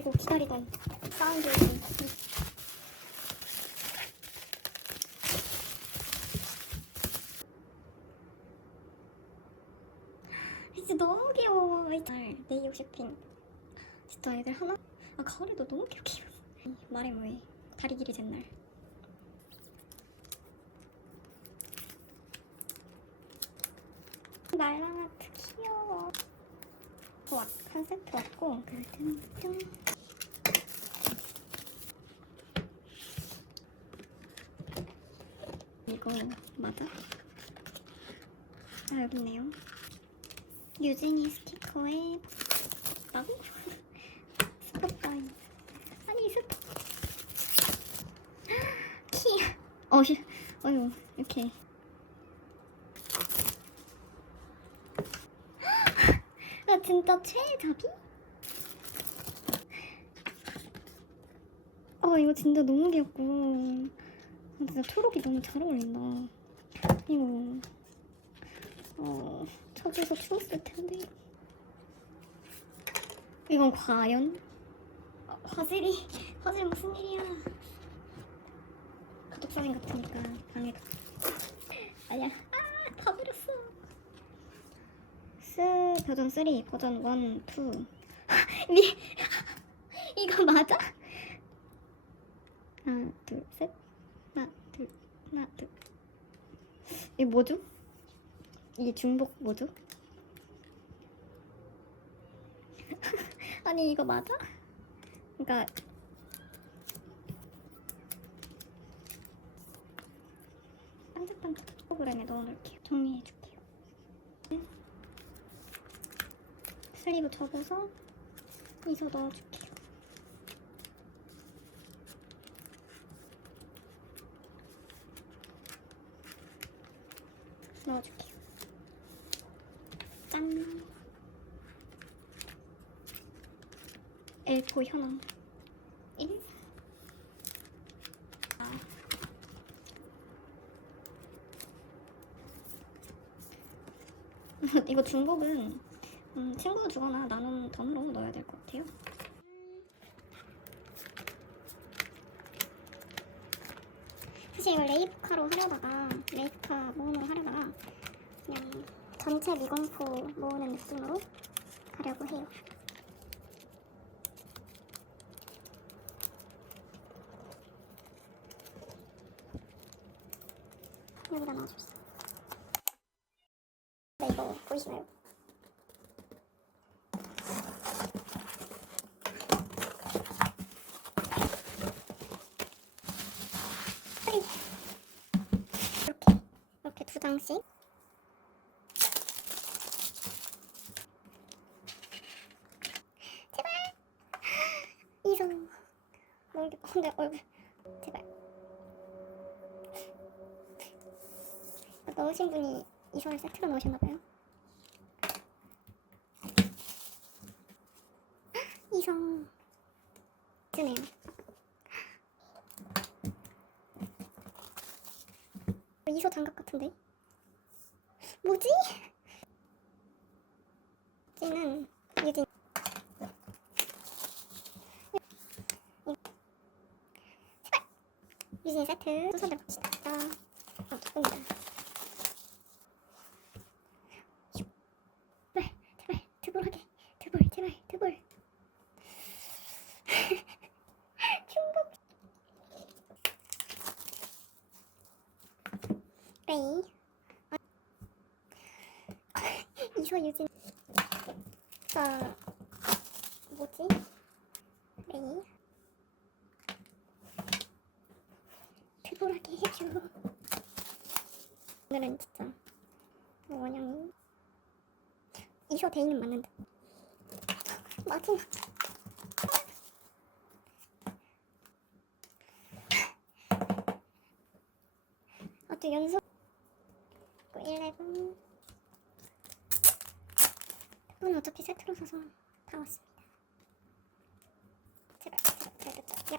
기다리던 사운드. 진짜 너무 귀여워. 네이오 쇼핑. 진짜 애들 하나? 가을에도 너무 귀엽게 입었어. 말해 뭐해. 다리 길이 잰 날. 말랑아트 귀여워. 한 세트 왔고 이거 맞아? 여기 있네요. 유진이 스티커에 나고? 스포타임. 아니 스포 키. 어휴 이렇게. 나 진짜 최애잡이? 이거 진짜 너무 귀엽고 진짜 초록이 너무 잘 어울린다. 이거 차주에서 추웠을 텐데. 이건 과연? 화질 무슨 일이야. 가족사진 같으니까 방에 아니야. 다 버렸어. 버전 3, 버전 1, 2 이거 맞아? 하나 둘 셋. 하나 둘. 이게 뭐죠? 이게 중복 뭐죠? 아니 이거 맞아? 그러니까 반짝반짝 프로그램에 넣어놓을게요. 정리해줄게요. 슬리브 접어서 이서 넣어줄게요. 넣어줄게요. 짠! L4 현황 1. 이거 중복은 친구 주거나 나눈 덤으로 넣어야 될 것 같아요. 사실 이걸 레이카로 하려다가 레이카 모음을 하려다가 그냥 전체 미공포 모으는 느낌으로 가려고 해요. 여기다 넣어줬어. 네, 이거 보이시나요? 이렇게 2장씩. 제발! 이성. 모르겠고, 근데 얼굴. 제발. 넣으신 분이 이성을 세트로 넣으셨나봐요. 이성. 드네요. 이소 장갑 같은데? 뭐지? 찌는 유진. 제발! 유진 세트 순서대로 갑시다. 기쁩니다. 제발, 드볼하게. 드볼. 중복. 레이. 이소 유진. 뭐지? 레이. 드볼하게 해줘. 오늘은 진짜 원영이 이쇼 데이는 맞는데 마지막. 또 연속 일레븐. 이건 어차피 세트로 사서 다 왔습니다. 제발 됐다. 야.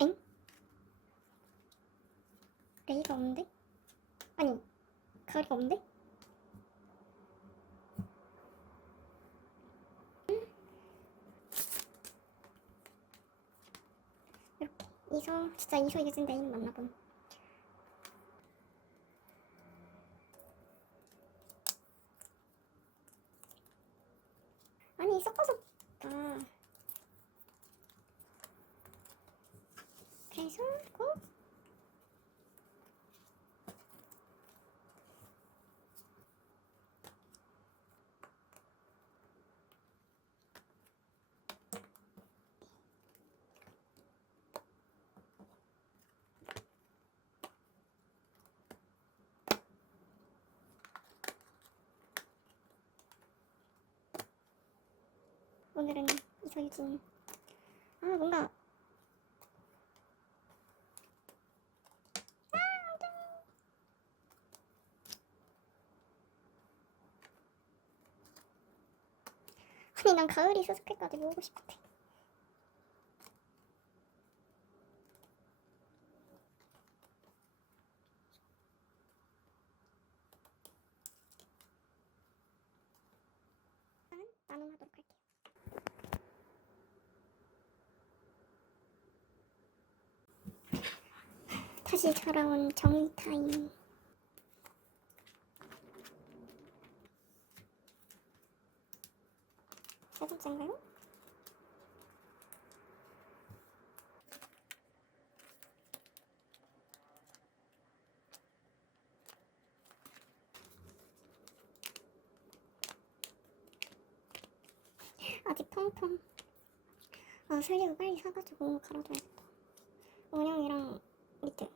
엥? 레이가 없는데? 아니 가을이가 없는데? 진짜 이서 유진 내일 만나봄. 아니 섞어서 그래서 오늘은 이서유진. 뭔가 아니 난 가을이 수수께까지 모으고 싶대. 나눔하도록 할게요. 다시 돌아온 정의 타임. 세 번째인가요? 아직 텅텅. 슬리브 빨리 사가지고 갈아줘야겠다. 원형이랑 밑에.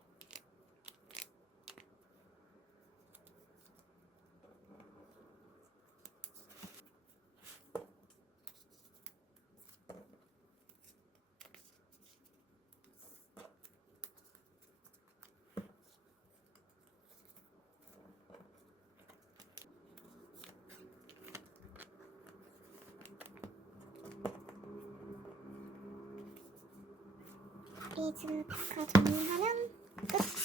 비즈 백화 정리하면 끝.